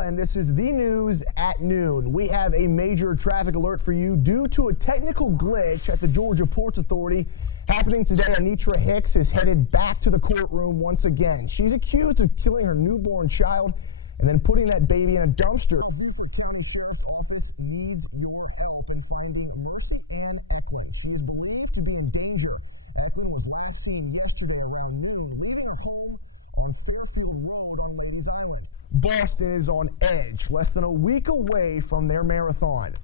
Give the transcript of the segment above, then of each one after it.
And this is the news at noon. We have a major traffic alert for you due to a technical glitch at the Georgia Ports Authority. Happening today, Anitra Hicks is headed back to the courtroom once again. She's accused of killing her newborn child and then putting that baby in a dumpster. Boston is on edge, less than a week away from their marathon.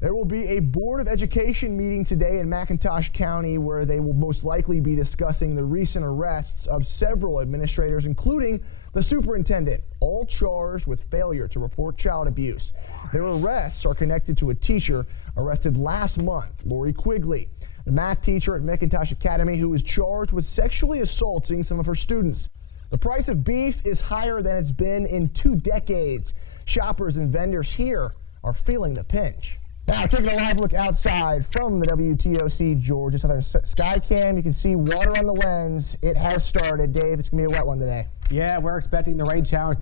There will be a Board of Education meeting today in McIntosh County where they will most likely be discussing the recent arrests of several administrators, including the superintendent, all charged with failure to report child abuse. Their arrests are connected to a teacher arrested last month, Lori Quigley, the math teacher at McIntosh Academy who was charged with sexually assaulting some of her students. The price of beef is higher than it's been in 2 decades. Shoppers and vendors here are feeling the pinch. Now, taking a live look outside from the WTOC Georgia Southern Sky Cam, you can see water on the lens. It has started. Dave, it's going to be a wet one today. Yeah, we're expecting the rain showers.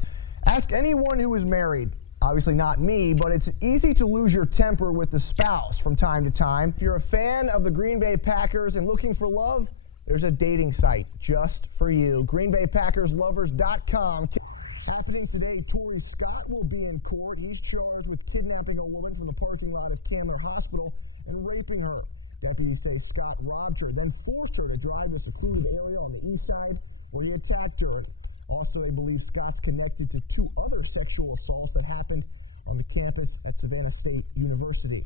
Ask anyone who is married. Obviously not me, but it's easy to lose your temper with the spouse from time to time. If you're a fan of the Green Bay Packers and looking for love, there's a dating site just for you. GreenBayPackersLovers.com. Happening today, Torrey Scott will be in court. He's charged with kidnapping a woman from the parking lot of Candler Hospital and raping her. Deputies say Scott robbed her, then forced her to drive to a secluded area on the east side where he attacked her. Also, they believe Scott's connected to 2 other sexual assaults that happened on the campus at Savannah State University.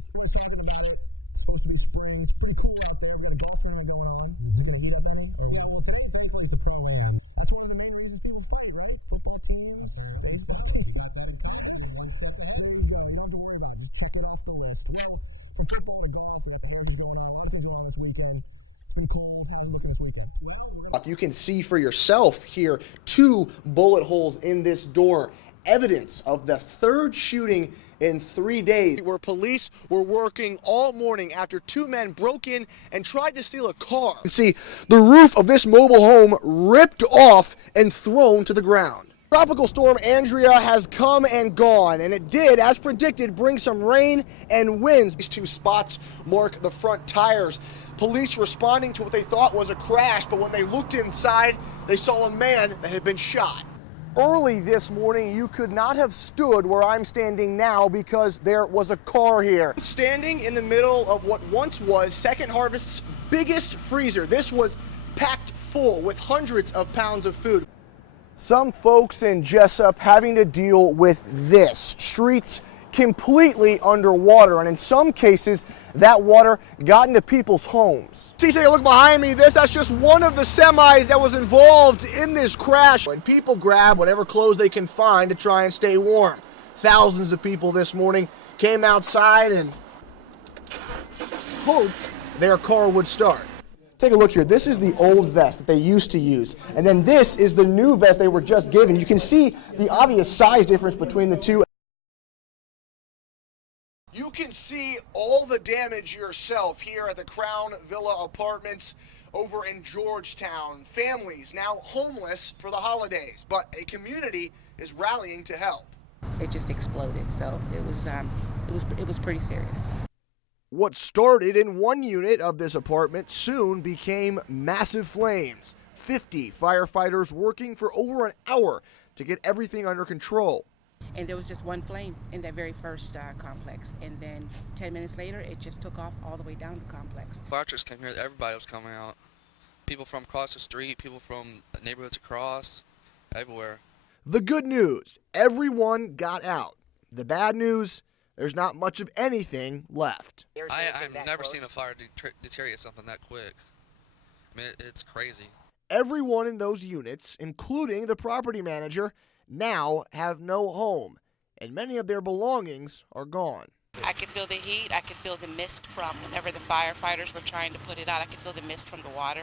You can see for yourself here 2 bullet holes in this door. Evidence of the 3rd shooting in 3 days, where police were working all morning after 2 men broke in and tried to steal a car. You can see the roof of this mobile home ripped off and thrown to the ground. Tropical storm Andrea has come and gone, and it did, as predicted, bring some rain and winds. These 2 spots mark the front tires. Police responding to what they thought was a crash, but when they looked inside, they saw a man that had been shot. Early this morning, you could not have stood where I'm standing now because there was a car here. Standing in the middle of what once was Second Harvest's biggest freezer. This was packed full with hundreds of pounds of food. Some folks in Jessup having to deal with this. Streets completely underwater, and in some cases, that water got into people's homes. See, take a look behind me. That's just one of the semis that was involved in this crash. When people grab whatever clothes they can find to try and stay warm. Thousands of people this morning came outside and hoped their car would start. Take a look here. This is the old vest that they used to use, and then this is the new vest they were just given. You can see the obvious size difference between the 2. You can see all the damage yourself here at the Crown Villa Apartments over in Georgetown. Families now homeless for the holidays, but a community is rallying to help. It just exploded, so it was pretty serious. What started in one unit of this apartment soon became massive flames. 50 firefighters working for over an hour to get everything under control. And there was just one flame in that very first complex. And then 10 minutes later, it just took off all the way down the complex. Fire trucks came here, everybody was coming out. People from across the street, people from neighborhoods across, everywhere. The good news, everyone got out. The bad news, there's not much of anything left. I've never seen a fire deteriorate something that quick. I mean, it's crazy. Everyone in those units, including the property manager, now have no home, and many of their belongings are gone. I could feel the heat. I could feel the mist from whenever the firefighters were trying to put it out. I could feel the mist from the water.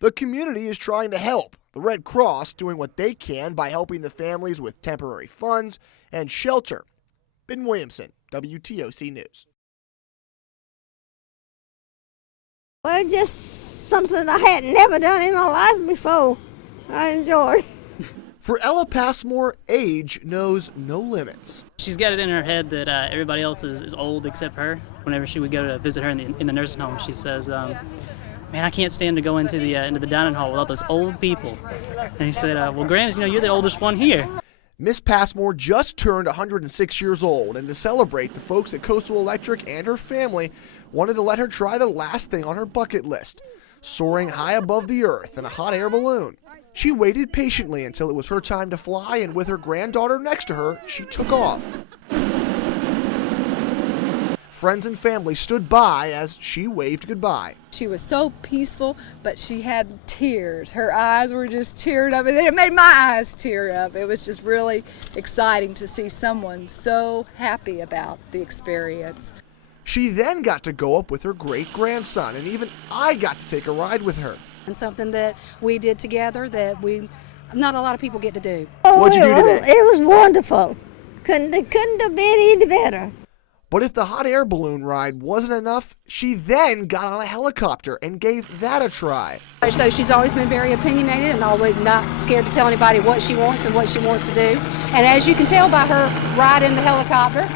The community is trying to help. The Red Cross doing what they can by helping the families with temporary funds and shelter. Ben Williamson, WTOC News. Well, just something I had never done in my life before. I enjoyed it. For Ella Passmore, age knows no limits. She's got it in her head that everybody else is old except her. Whenever she would go to visit her in the nursing home, she says, man, I can't stand to go into the dining hall with all those old people. And he said, well, Grams, you're the oldest one here. Miss Passmore just turned 106 years old, and to celebrate, the folks at Coastal Electric and her family wanted to let her try the last thing on her bucket list, soaring high above the earth in a hot air balloon. She waited patiently until it was her time to fly, and with her granddaughter next to her, she took off. Friends and family stood by as she waved goodbye. She was so peaceful, but she had tears. Her eyes were just teared up, and it made my eyes tear up. It was just really exciting to see someone so happy about the experience. She then got to go up with her great-grandson, and even I got to take a ride with her. And something that we did together that not a lot of people get to do. What'd you do today? It was wonderful. Couldn't have been any better. But if the hot air balloon ride wasn't enough, she then got on a helicopter and gave that a try. So she's always been very opinionated and always not scared to tell anybody what she wants and what she wants to do. And as you can tell by her ride in the helicopter,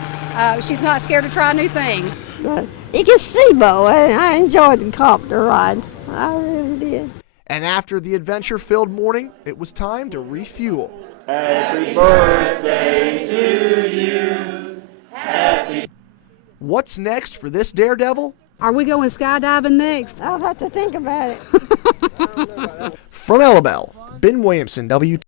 she's not scared to try new things. But you can see, Bo, I enjoyed the copter ride. I really did. And after the adventure-filled morning, it was time to refuel. Happy birthday to you. Happy. What's next for this daredevil? Are we going skydiving next? I'll have to think about it. From Ellabelle, Ben Williamson, WTOC.